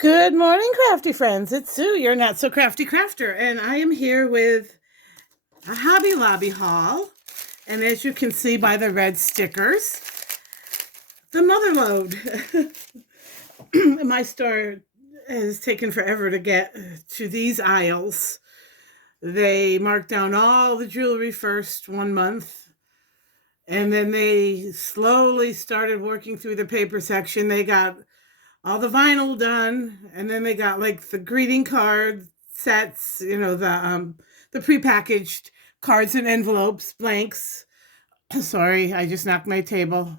Good morning, crafty friends. It's Sue, your not so crafty crafter, and I am here with a Hobby Lobby haul. And as you can see by the red stickers, the mother load. My store has taken forever to get to these aisles. They marked down all the jewelry first 1 month, and then they slowly started working through the paper section. They got all the vinyl done, and then they got like the greeting card sets, the prepackaged cards and envelopes, blanks. Sorry, I just knocked my table.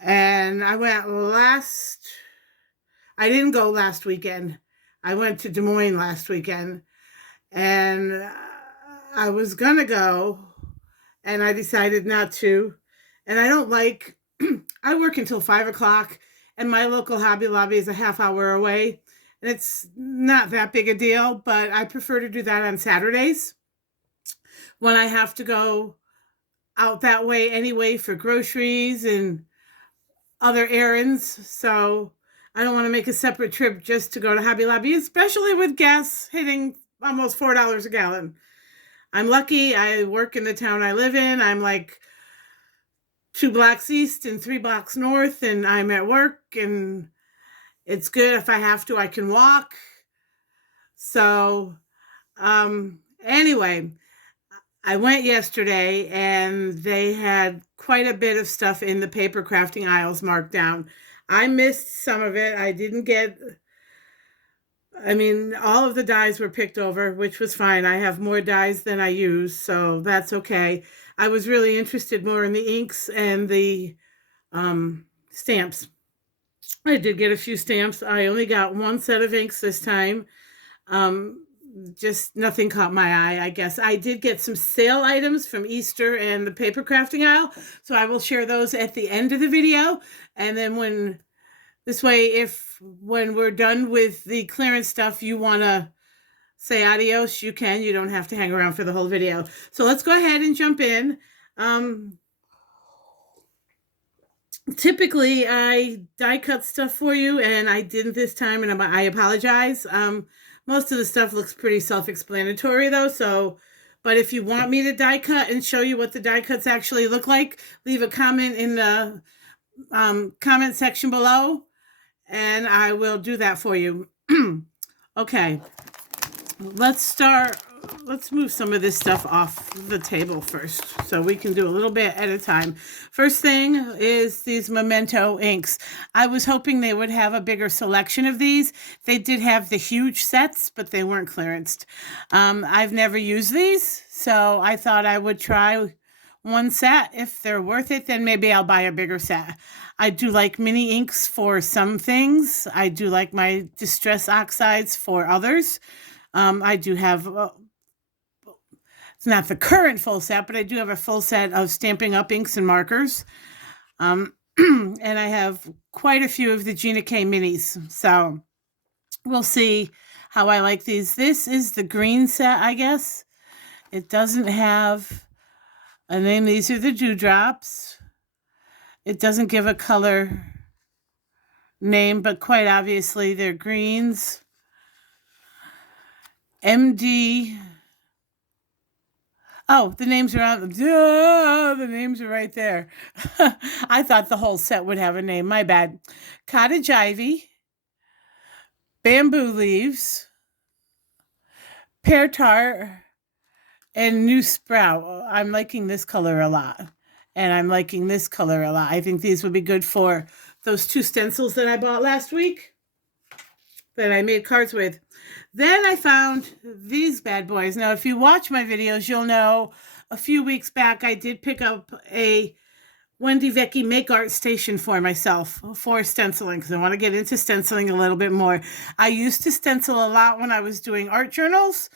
And I didn't go last weekend. I went to Des Moines last weekend, and I was gonna go, and I decided not to. And I don't like, I work until 5 o'clock, and my local Hobby Lobby is a half hour away. And it's not that big a deal, but I prefer to do that on Saturdays when I have to go out that way anyway for groceries and other errands. So I don't want to make a separate trip just to go to Hobby Lobby, especially with gas hitting almost $4 a gallon. I'm lucky. I work in the town I live in. I'm like 2 blocks east and 3 blocks north, and I'm at work, and it's good. If I have to, I can walk. So anyway, I went yesterday, and they had quite a bit of stuff in the paper crafting aisles marked down. I missed some of it. All of the dies were picked over, which was fine. I have more dies than I use, so that's okay. I was really interested more in the inks and the stamps. I did get a few stamps. I only got one set of inks this time. Just nothing caught my eye, I guess. I did get some sale items from Easter and the paper crafting aisle, so I will share those at the end of the video. And then when we're done with the clearance stuff, you want to say adios, you can. You don't have to hang around for the whole video. So let's go ahead and jump in. Typically, I die cut stuff for you, and I didn't this time, and I apologize. Most of the stuff looks pretty self-explanatory, though, but if you want me to die cut and show you what the die cuts actually look like, leave a comment in the comment section below, and I will do that for you. Okay, let's move some of this stuff off the table first, so we can do a little bit at a time. First thing is these Momenta inks. I was hoping they would have a bigger selection of these. They did have the huge sets, but they weren't clearanced. I've never used these, so I thought I would try one set. If they're worth it, then maybe I'll buy a bigger set. I do like mini inks for some things. I do like my distress oxides for others. I do have, it's not the current full set, but I do have a full set of Stampin' Up! Inks and markers. And I have quite a few of the Gina K minis. So we'll see how I like these. This is the green set, I guess. It doesn't have a name. These are the dewdrops. It doesn't give a color name, but quite obviously they're greens. MD. Oh, the names are on. The names are right there. I thought the whole set would have a name. My bad. Cottage ivy, bamboo leaves, pear tart, and new sprout. I'm liking this color a lot, and I'm liking this color a lot. I think these would be good for those 2 stencils that I bought last week that I made cards with. Then I found these bad boys. Now, if you watch my videos, you'll know a few weeks back I did pick up a Wendy Vecchi Make Art Station for myself for stenciling, because I want to get into stenciling a little bit more. I used to stencil a lot when I was doing art journals,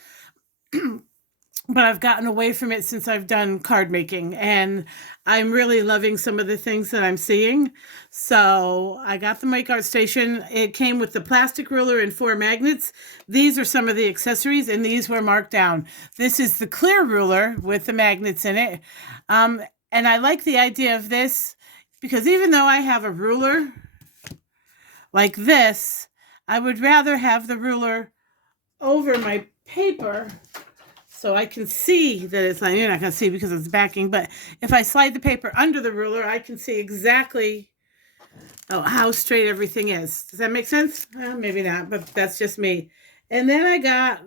but I've gotten away from it since I've done card making, and I'm really loving some of the things that I'm seeing. So I got the Make Art Station. It came with the plastic ruler and 4 magnets. These are some of the accessories, and these were marked down. This is the clear ruler with the magnets in it. And I like the idea of this because even though I have a ruler like this, I would rather have the ruler over my paper so I can see that it's not, you're not going to see because it's backing, but if I slide the paper under the ruler, I can see exactly how straight everything is. Does that make sense? Well, maybe not, but that's just me. And then I got,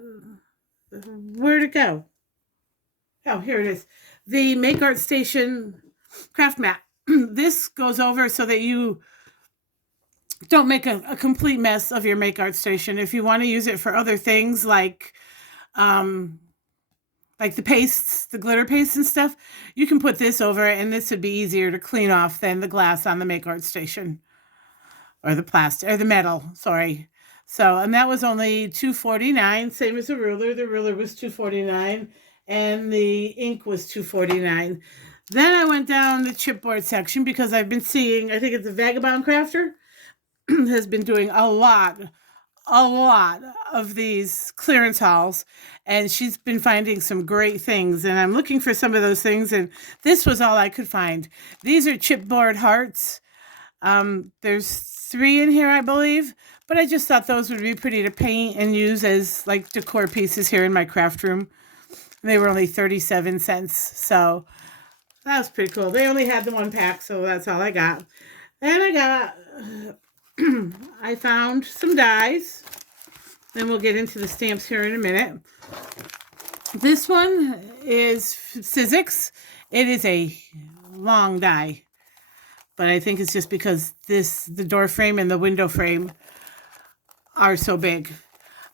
where'd it go? Oh, here it is. The Make Art Station craft mat. This goes over so that you don't make a complete mess of your Make Art Station. If you want to use it for other things like the pastes, the glitter pastes and stuff, you can put this over it, and this would be easier to clean off than the glass on the Make Art Station. Or the plastic, or the metal, sorry. So, and that was only $2.49, same as the ruler. The ruler was $2.49, and the ink was $2.49. Then I went down the chipboard section because I've been seeing, I think it's a Vagabond Crafter, has been doing a lot of these clearance hauls, and she's been finding some great things, and I'm looking for some of those things, and this was all I could find. These are chipboard hearts. There's 3 in here, I believe, but I just thought those would be pretty to paint and use as like decor pieces here in my craft room. They were only 37 cents, so that was pretty cool. They only had the 1 pack, so that's all I got. Then I got, I found some dies. Then we'll get into the stamps here in a minute. This one is izzix. It is a long die, but I think it's just because the door frame and the window frame are so big.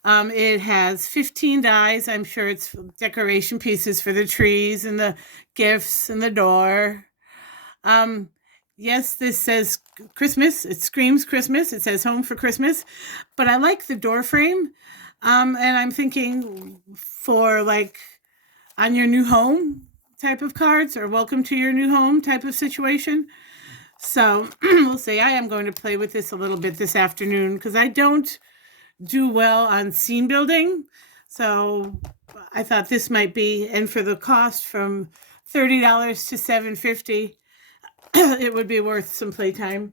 It has 15 dies. I'm sure it's decoration pieces for the trees and the gifts and the door. Yes, this says Christmas. It screams Christmas. It says home for Christmas. But I like the door frame. And I'm thinking for like on your new home type of cards or welcome to your new home type of situation. So we'll see. I am going to play with this a little bit this afternoon because I don't do well on scene building. So I thought this might be, and for the cost from $30 to $7.50, it would be worth some playtime.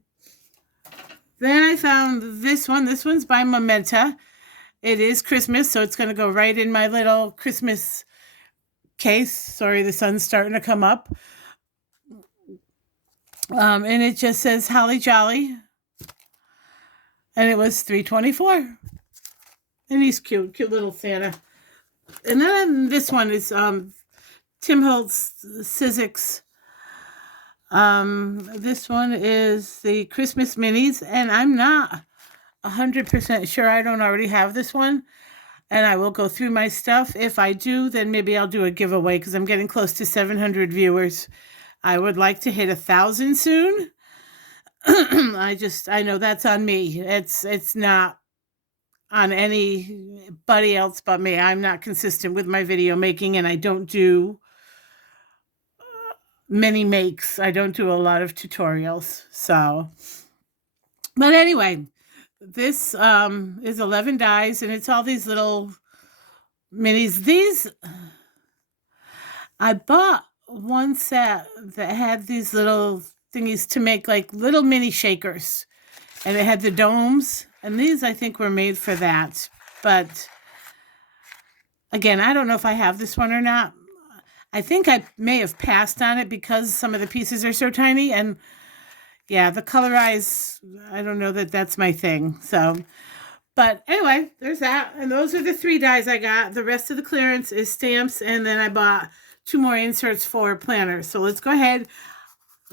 Then I found this one. This one's by Momenta. It is Christmas, so it's going to go right in my little Christmas case. Sorry, the sun's starting to come up. And it just says Holly Jolly. And it was $3.24. And he's cute, cute little Santa. And then this one is Tim Holtz izzix. This one is the Christmas minis, and I'm not 100% sure I don't already have this one. And I will go through my stuff. If I do, then maybe I'll do a giveaway because I'm getting close to 700 viewers. I would like to hit 1,000 soon. I know that's on me. It's not on anybody else but me. I'm not consistent with my video making, and I don't do many makes. I don't do a lot of tutorials. So, but anyway, this is 11 dies, and it's all these little minis. These, I bought one set that had these little thingies to make like little mini shakers, and it had the domes, and these I think were made for that. But again, I don't know if I have this one or not. I think I may have passed on it because some of the pieces are so tiny, and yeah, the colorize, I don't know that that's my thing. So, but anyway, there's that. And those are the 3 dies I got. The rest of the clearance is stamps, and then I bought 2 more inserts for planners. So let's go ahead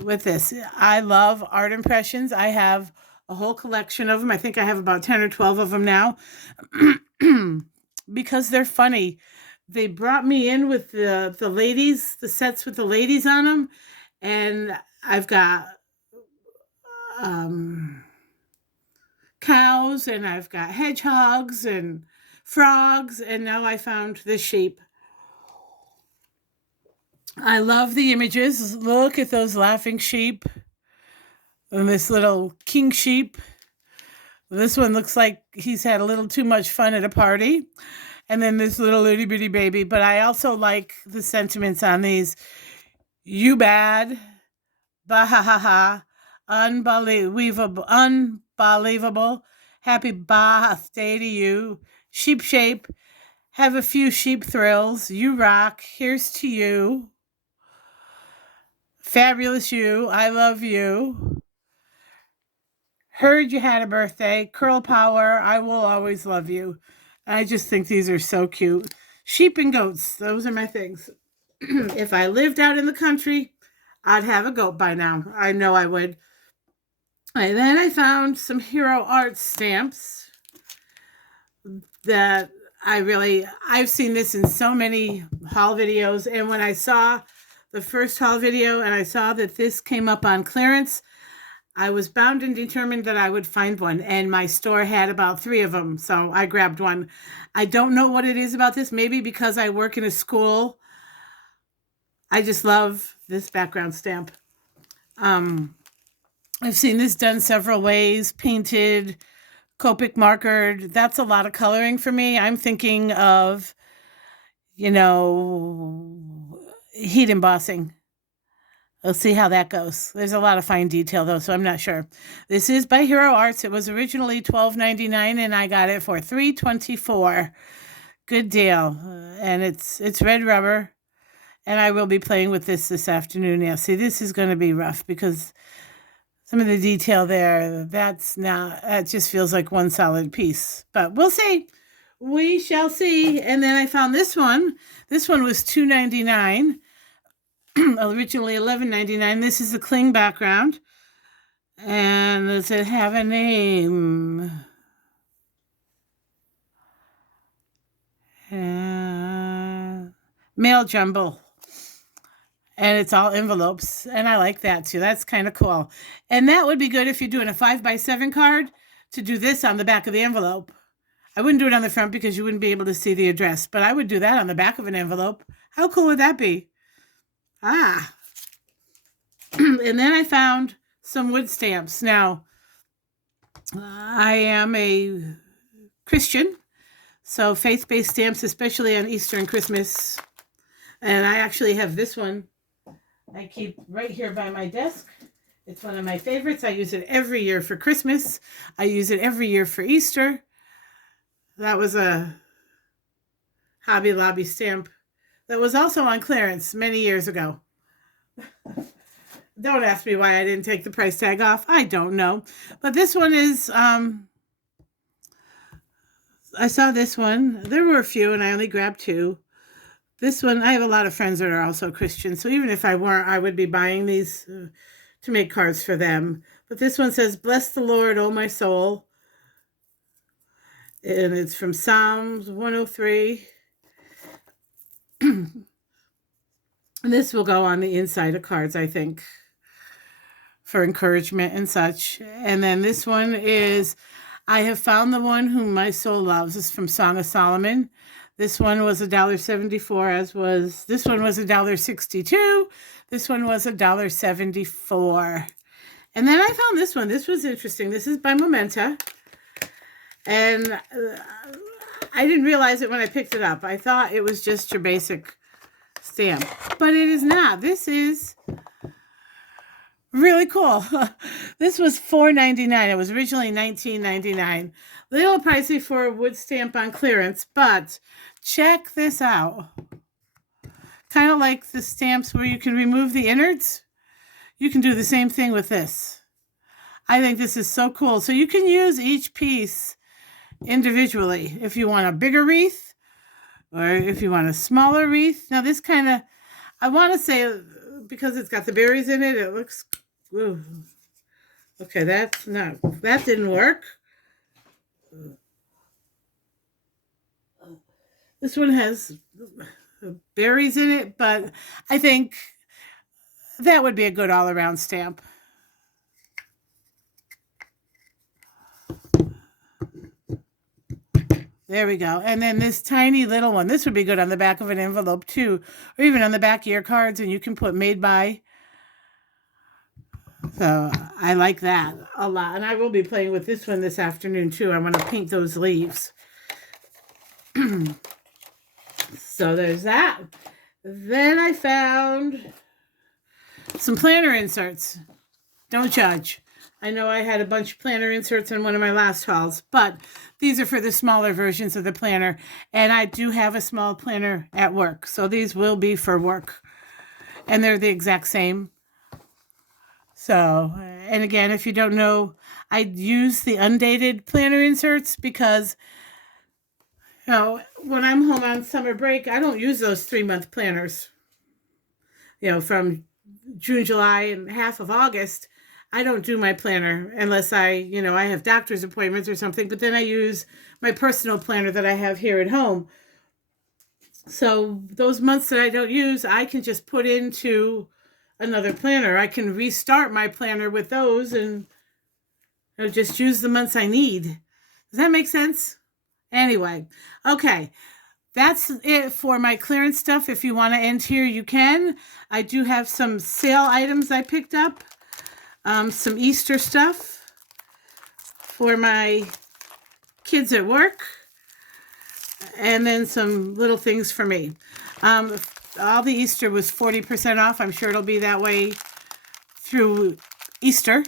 with this. I love art impressions. I have a whole collection of them. I think I have about 10 or 12 of them now because they're funny. They brought me in with the ladies, the sets with the ladies on them, and I've got cows, and I've got hedgehogs and frogs, and now I found the sheep. I love the images. Look at those laughing sheep and this little king sheep. This one looks like he's had a little too much fun at a party. And then this little itty bitty baby. But I also like the sentiments on these. You bad. Bah ha ha ha. Unbelievable. Happy birthday to you. Sheep shape. Have a few sheep thrills. You rock. Here's to you. Fabulous you. I love you. Heard you had a birthday. Curl power. I will always love you. I just think these are so cute. Sheep and goats. Those are my things. If I lived out in the country, I'd have a goat by now. I know I would. And then I found some Hero Art stamps that I've seen this in so many haul videos. And when I saw the first haul video and I saw that this came up on clearance, I was bound and determined that I would find one. And my store had about 3 of them. So I grabbed one. I don't know what it is about this. Maybe because I work in a school. I just love this background stamp. I've seen this done several ways, painted, Copic markered. That's a lot of coloring for me. I'm thinking of, heat embossing. We'll see how that goes. There's a lot of fine detail though, so I'm not sure. This is by Hero Arts. It was originally $12.99 and I got it for $3.24. Good deal. And it's red rubber. And I will be playing with this afternoon. Yeah, see, this is going to be rough because some of the detail there, that just feels like one solid piece. But we'll see. We shall see. And then I found this one. This one was $2.99. Originally $11.99. This is the cling background. And does it have a name? Mail jumble. And it's all envelopes. And I like that too. That's kind of cool. And that would be good if you're doing a 5x7 card to do this on the back of the envelope. I wouldn't do it on the front because you wouldn't be able to see the address. But I would do that on the back of an envelope. How cool would that be? And then I found some wood stamps. Now, I am a Christian. So faith-based stamps, especially on Easter and Christmas. And I actually have this one. I keep right here by my desk. It's one of my favorites. I use it every year for Christmas. I use it every year for Easter. That was a Hobby Lobby stamp that was also on clearance many years ago. Don't ask me why I didn't take the price tag off. I don't know. But this one is, I saw this one. There were a few and I only grabbed 2. This one, I have a lot of friends that are also Christian, so even if I weren't, I would be buying these to make cards for them. But this one says, "Bless the Lord, O my soul." And it's from Psalms 103. And this will go on the inside of cards, I think, for encouragement and such. And then this one is, "I have found the one whom my soul loves." It's from Song of Solomon. This one was $1.74, this one was $1.62. This one was $1.74. And then I found this one. This was interesting. This is by Momenta. And I didn't realize it when I picked it up. I thought it was just your basic stamp. But it is not. This is really cool. This was $4.99. It was originally $19.99. A little pricey for a wood stamp on clearance, but check this out. Kind of like the stamps where you can remove the innards. You can do the same thing with this. I think this is so cool. So you can use each piece individually if you want a bigger wreath or if you want a smaller wreath. Now this kind of, I want to say, because it's got the berries in it, it looks, ooh. Okay, that didn't work. This one has berries in it, but I think that would be a good all-around stamp. There we go. And then this tiny little one. This would be good on the back of an envelope too, or even on the back of your cards, and you can put made by. So I like that a lot. And I will be playing with this one this afternoon too. I want to paint those leaves. So there's that. Then I found some planner inserts. Don't judge. I know I had a bunch of planner inserts in one of my last hauls, but these are for the smaller versions of the planner. And I do have a small planner at work, so these will be for work. And they're the exact same. So, and again, if you don't know, I use the undated planner inserts because, when I'm home on summer break, I don't use those 3-month planners. From June, July, and half of August, I don't do my planner unless I have doctor's appointments or something, but then I use my personal planner that I have here at home. So those months that I don't use, I can just put into another planner. I can restart my planner with those and just use the months I need. Does that make sense? Anyway, okay. That's it for my clearance stuff. If you want to end here, you can. I do have some sale items I picked up. Some Easter stuff for my kids at work. And then some little things for me. All the Easter was 40% off. I'm sure it'll be that way through Easter.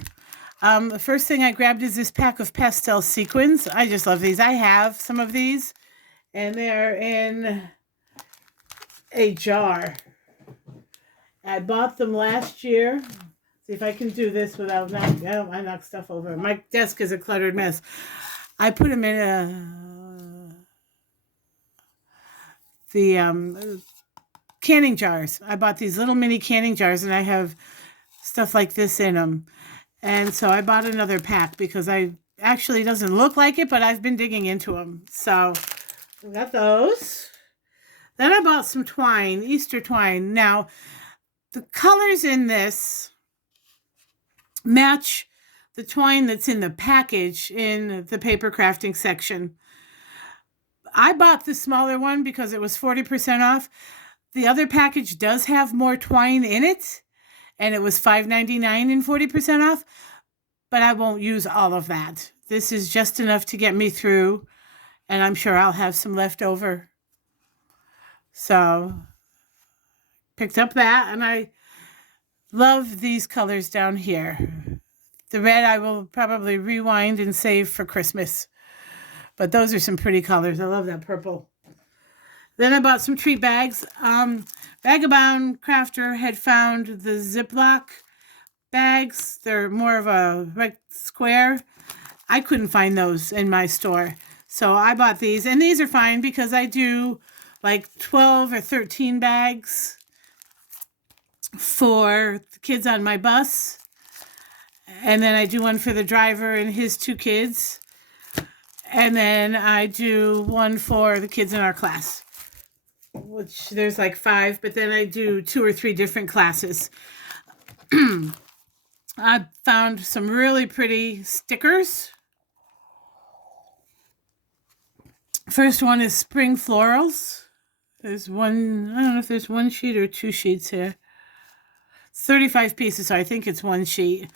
The first thing I grabbed is this pack of pastel sequins. I just love these. I have some of these. And they're in a jar. I bought them last year. See if I can do this without knocking. I knock stuff over. My desk is a cluttered mess. I put them in the canning jars. I bought these little mini canning jars, and I have stuff like this in them. And so I bought another pack because actually doesn't look like it, but I've been digging into them. So I got those. Then I bought some twine, Easter twine. Now, the colors in this match the twine that's in the package in the paper crafting section. I bought the smaller one because it was 40% off. The other package does have more twine in it, and it was $5.99 and 40% off, but I won't use all of that. This is just enough to get me through, and I'm sure I'll have some left over. So, picked up that, and I love these colors down here. The red I will probably rewind and save for Christmas. But those are some pretty colors. I love that purple. Then I bought some treat bags. Vagabond Crafter had found the Ziploc bags. They're more of a square. I couldn't find those in my store. So I bought these. And these are fine because I do like 12 or 13 bags for the kids on my bus. And then I do one for the driver and his 2 kids. And then I do one for the kids in our class, which there's like 5, but then I do 2 or 3 different classes. I found some really pretty stickers. First one is Spring Florals. There's one, I don't know if there's 1 sheet or 2 sheets here. It's 35 pieces, so I think it's 1 sheet.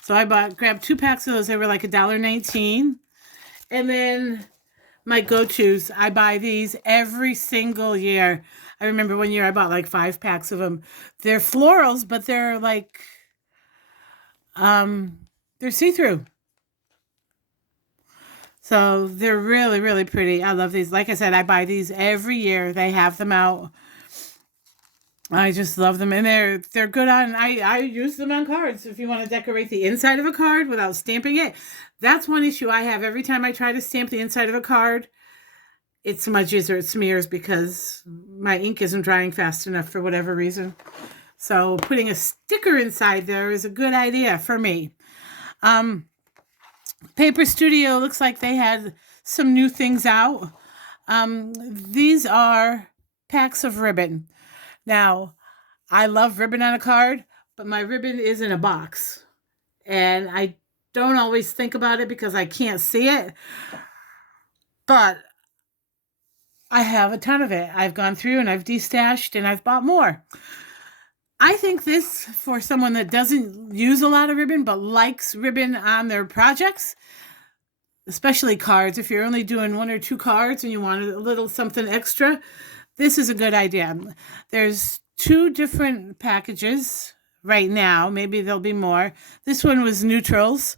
So I grabbed 2 packs of those. They were like $1.19. And then my go-tos, I buy these every single year. I remember one year I bought like 5 packs of them. They're florals, but they're like, they're see-through. So they're really, really pretty. I love these. Like I said, I buy these every year. They have them out. I just love them. And they're good on, I use them on cards. If you want to decorate the inside of a card without stamping it. That's one issue I have. Every time I try to stamp the inside of a card, it smudges or it smears because my ink isn't drying fast enough for whatever reason. So putting a sticker inside there is a good idea for me. Paper Studio looks like they had some new things out. These are packs of ribbon. Now, I love ribbon on a card, but my ribbon is in a box. And I don't always think about it because I can't see it. But I have a ton of it. I've gone through and I've destashed and I've bought more. I think this, for someone that doesn't use a lot of ribbon but likes ribbon on their projects, especially cards, if you're only doing 1 or 2 cards and you want a little something extra, this is a good idea. There's 2 different packages right now. Maybe there'll be more. This one was neutrals,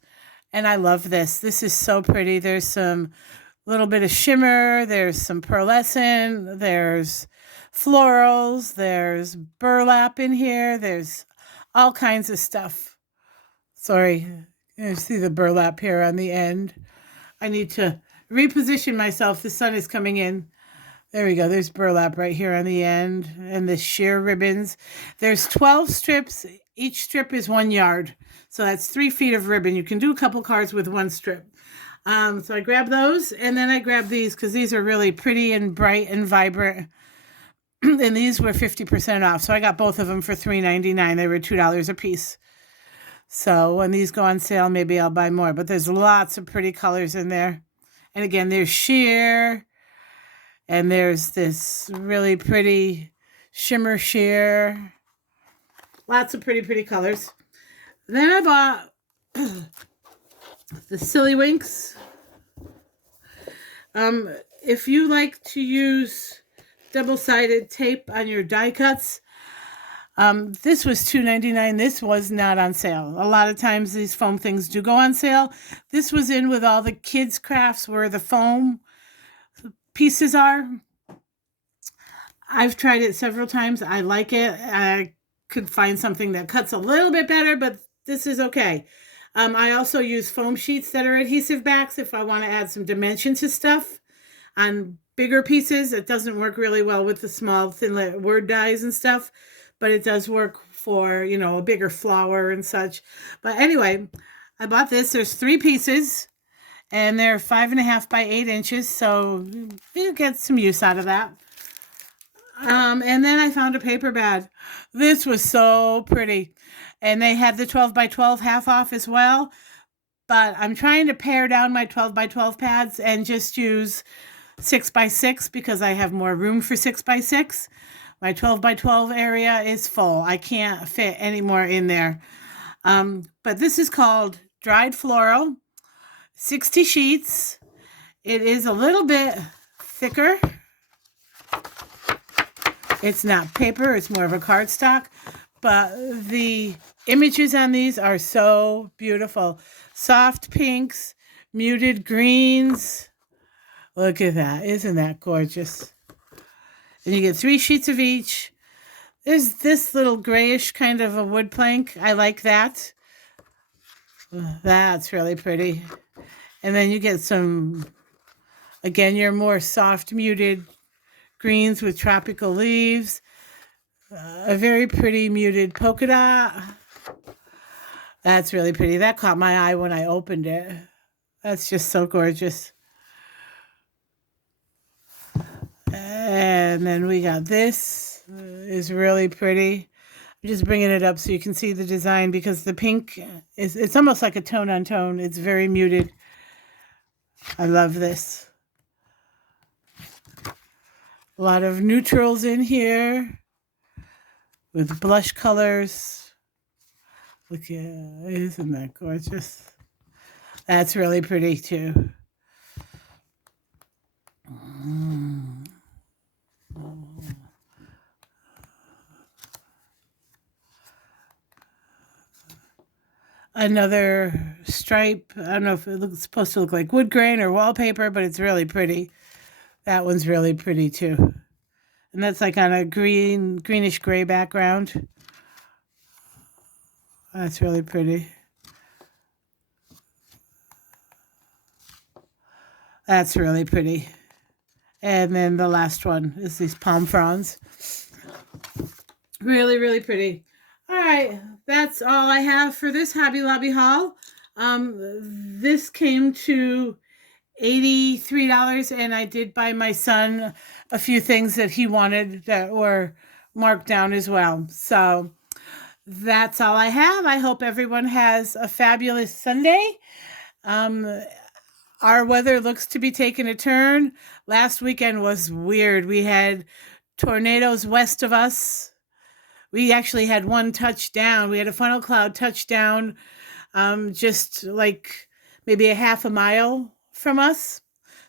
and I love this. This is so pretty. There's some little bit of shimmer. There's some pearlescent. There's florals. There's burlap in here. There's all kinds of stuff. Sorry, you see the burlap here on the end. I need to reposition myself. The sun is coming in. There we go. There's burlap right here on the end, and the sheer ribbons. There's 12 strips. Each strip is 1 yard. So that's 3 feet of ribbon. You can do a couple cards with one strip. So I grabbed those, and then I grabbed these because these are really pretty and bright and vibrant. And these were 50% off. So I got both of them for $3.99. They were $2 a piece. So when these go on sale, maybe I'll buy more. But there's lots of pretty colors in there. And again, there's sheer. And there's this really pretty shimmer sheer. Lots of pretty, pretty colors. Then I bought the Silly Winks. If you like to use double-sided tape on your die cuts, this was $2.99. This was not on sale. A lot of times these foam things do go on sale. This was in with all the kids' crafts where the foam pieces are. I've tried it several times. I like it. I could find something that cuts a little bit better, but this is okay. I also use foam sheets that are adhesive backs if I want to add some dimension to stuff on bigger pieces. It doesn't work really well with the small thin word dies and stuff, but it does work for, you know, a bigger flower and such. But anyway, I bought this. There's 3 pieces. And they're 5.5 by 8 inches, so you get some use out of that. And then I found a paper bag. This was so pretty. And they had the 12 by 12 half off as well. But I'm trying to pare down my 12 by 12 pads and just use 6 by 6 because I have more room for 6 by 6. My 12 by 12 area is full. I can't fit any more in there. But this is called Dried Floral. 60 sheets. It is a little bit thicker. It's not paper, it's more of a cardstock, but the images on these are so beautiful. Soft pinks, muted greens. Look at that. Isn't that gorgeous? And you get 3 sheets of each. There's this little grayish kind of a wood plank. I like that. That's really pretty. And then you get some, again, your more soft muted greens with tropical leaves. A very pretty muted polka dot. That's really pretty. That caught my eye when I opened it. That's just so gorgeous. And then we got this. Is really pretty. I'm just bringing it up so you can see the design because the pink it's almost like a tone on tone. It's very muted. I love this. A lot of neutrals in here with blush colors. Look at, isn't that gorgeous? That's really pretty too. Another stripe. I don't know if it's supposed to look like wood grain or wallpaper, but it's really pretty. That one's really pretty too. And that's like on a greenish gray background. That's really pretty. That's really pretty. And then the last one is these palm fronds. Really, really pretty. All right, that's all I have for this Hobby Lobby haul. This came to $83, and I did buy my son a few things that he wanted that were marked down as well. So that's all I have. I hope everyone has a fabulous Sunday. Our weather looks to be taking a turn. Last weekend was weird. We had tornadoes west of us. We actually had one touchdown. We had a funnel cloud touchdown just like maybe a half a mile from us.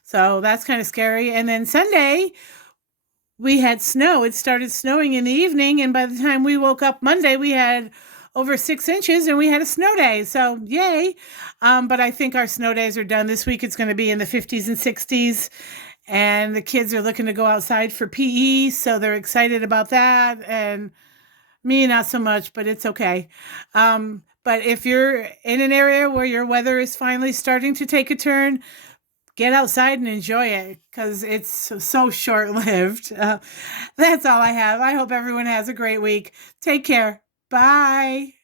So that's kind of scary. And then Sunday, we had snow. It started snowing in the evening. And by the time we woke up Monday, we had over 6 inches, and we had a snow day. So yay. But I think our snow days are done. This week it's going to be in the 50s and 60s. And the kids are looking to go outside for PE. So they're excited about that. And me, not so much, but it's okay. But if you're in an area where your weather is finally starting to take a turn, get outside and enjoy it because it's so short-lived. That's all I have. I hope everyone has a great week. Take care. Bye.